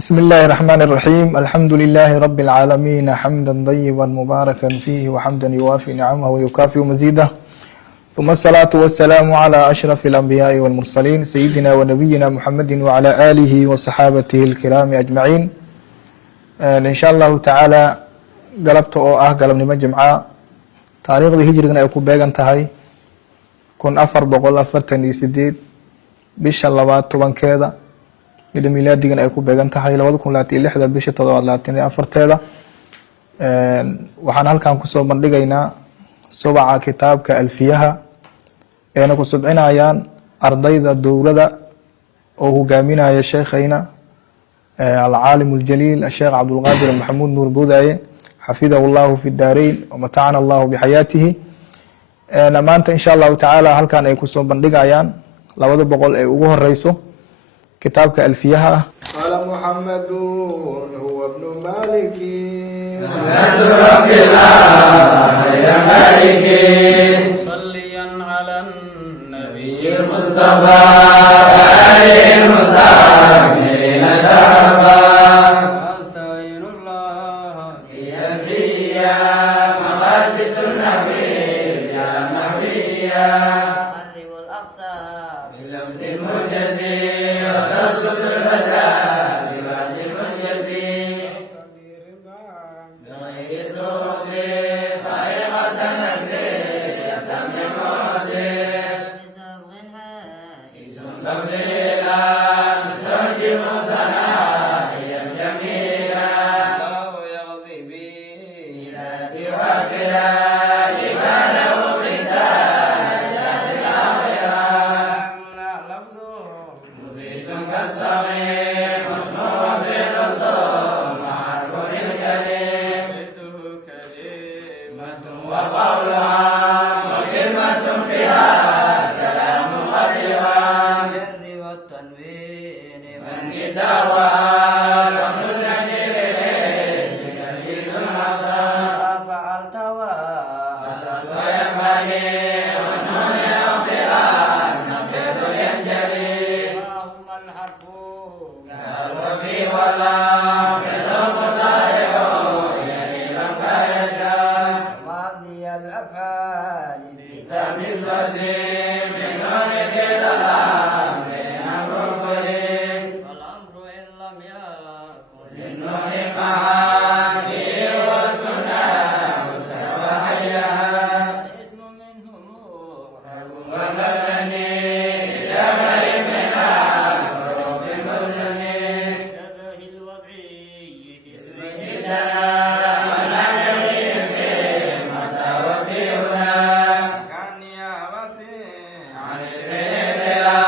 بسم الله الرحمن الرحيم الحمد لله رب العالمين حمدا طيبا مباركا فيه وحمدا يوافي نعمه ويكافئ مزيده ثم الصلاة والسلام على أشرف الأنبياء والمرسلين سيدنا ونبينا محمد وعلى آله وصحابته الكرام أجمعين إن شاء الله تعالى قلبت oo ah galabnimo jimca taariikhda hijrigana ay ku beegan tahay 1448 bisha 12keeda mida milaadigana ay ku beegan tahay 2026 bisha 7/24teeda waxaan halkan ku soo bandhigaynaa subaca kitaabka alfiyaha eena ku subcinayaan ardayda dowladda oo hogaaminaya sheekhayna العالم الجليل الشيخ عبد القادر محمود نور بوداye حفظه الله في الدارين ومتعنا الله بحياته maanta in sha allahu tacaala halkan ay kusoo bandhigayaan 200 ay ugu horeyso kitaabka alfiyaha ah qala muhammadun huwa ibn maliki محمد رب العالمين يا مالكي صليا على النبي المصطفى وآله المستكملين شرفا أستعين الله في الأنبياء مقاصد النبي يا نبيا قرب الأقصى بلفظ المنجزي وترشد البداء بوعد المنجزي بغير صوت طريقة نبي يتم معدي بسبغ حائز تبليلا نسترجم ثنائيا جميلا الله يغضي بي ذاتي وافرا جباله رداء ذات الآخرة لفظه مفيد كالصغير حسن وفعل الضم حرف الكريم ضده كلمة وقولها وكلمة بها كلام قدرا الجر والتنوين والنداء والمسند بالاسم تمييز الحسن فعلت وأتت وينبغي والنون أقدرا نفيذ ينجلي اللهم الحرف قال وفي ولا خذ مضارع يمينا فيشاء ماضي الأفعال بتمييز وسيم من نون كلا الأمر أمر قليل والأمر إن لم يكن للنون معاني والسنة مستوى حيها اسم منهم محرم ومبني لجمل من الحروف المبني شبه الوضعي باسم الدلال والعجمي في متى وفي هنا كالنيابة عن الفعل بلا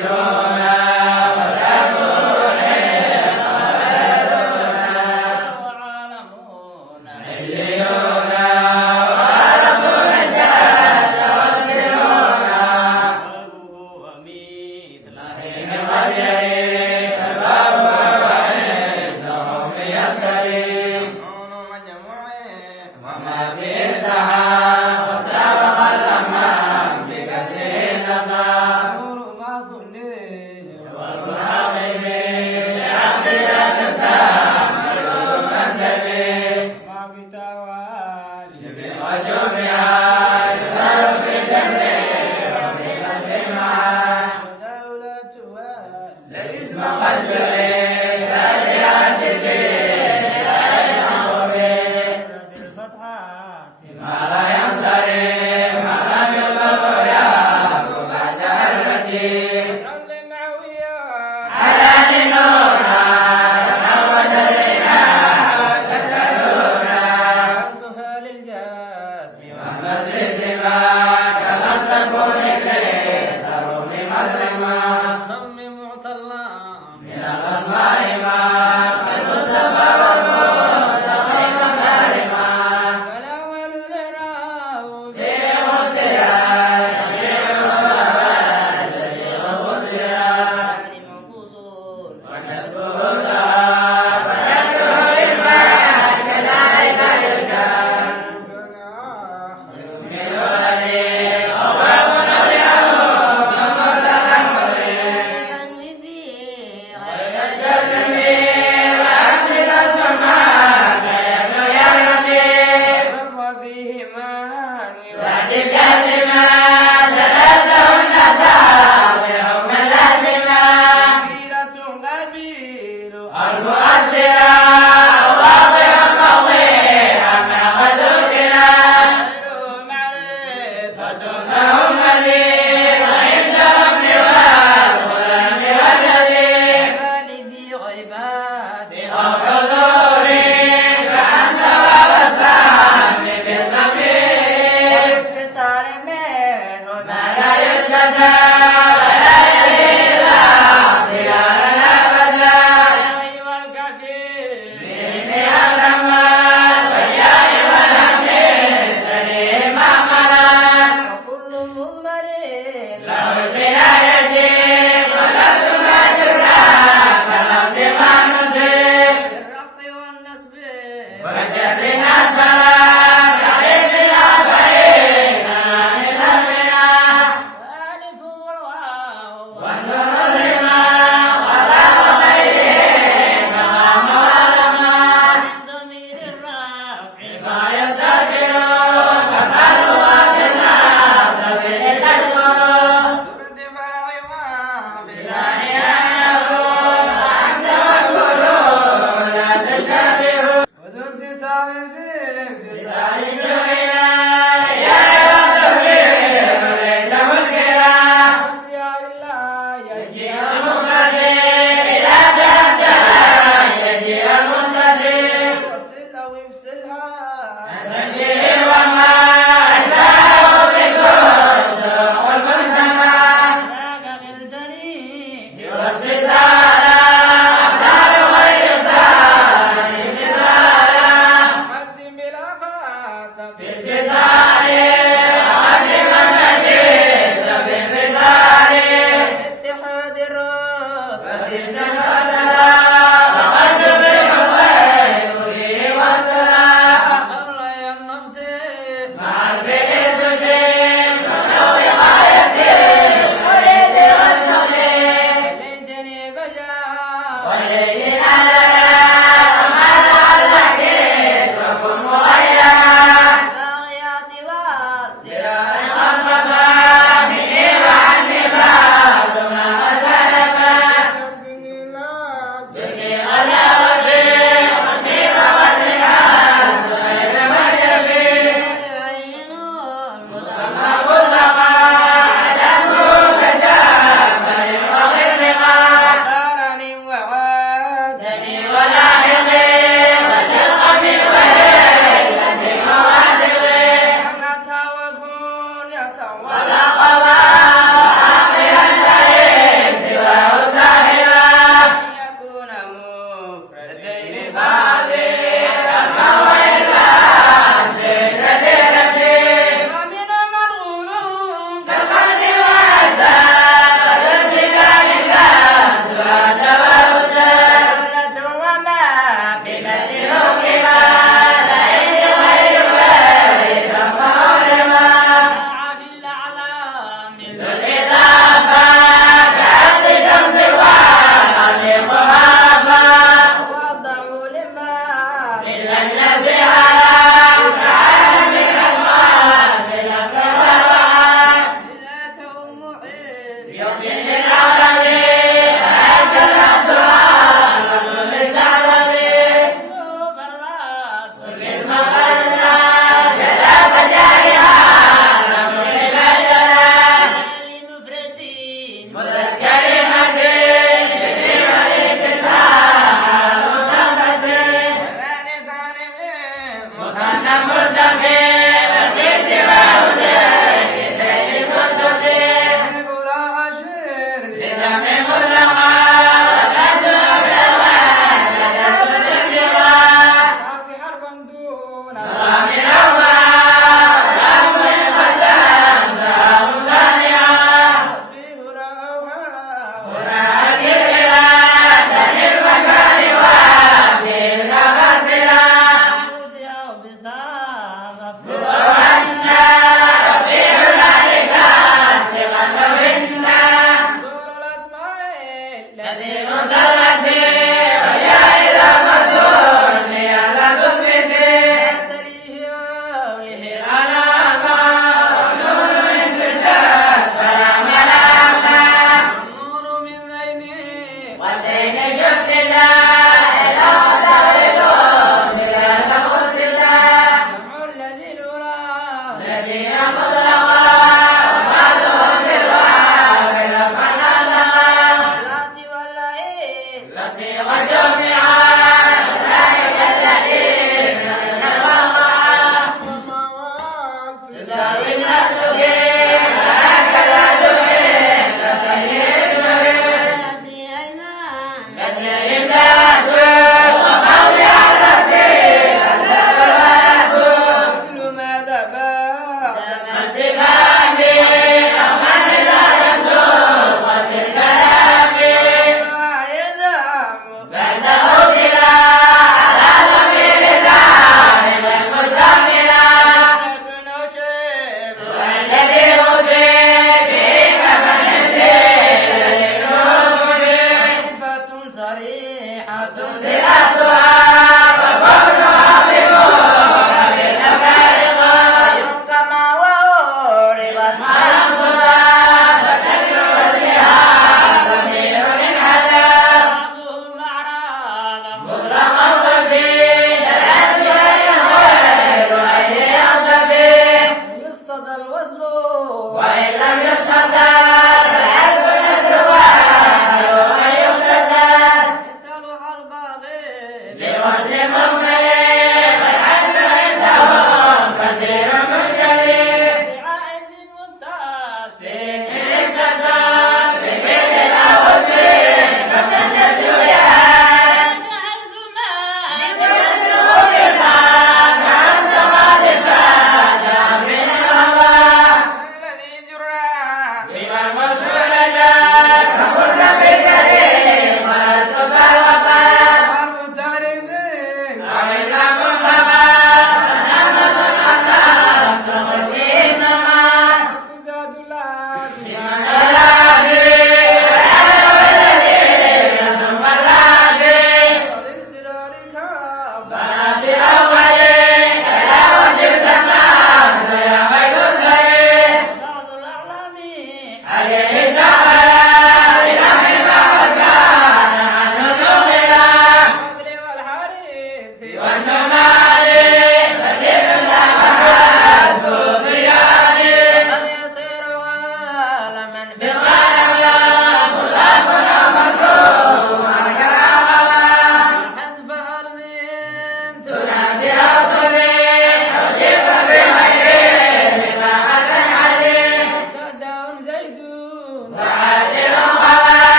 Yeah.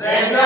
زيد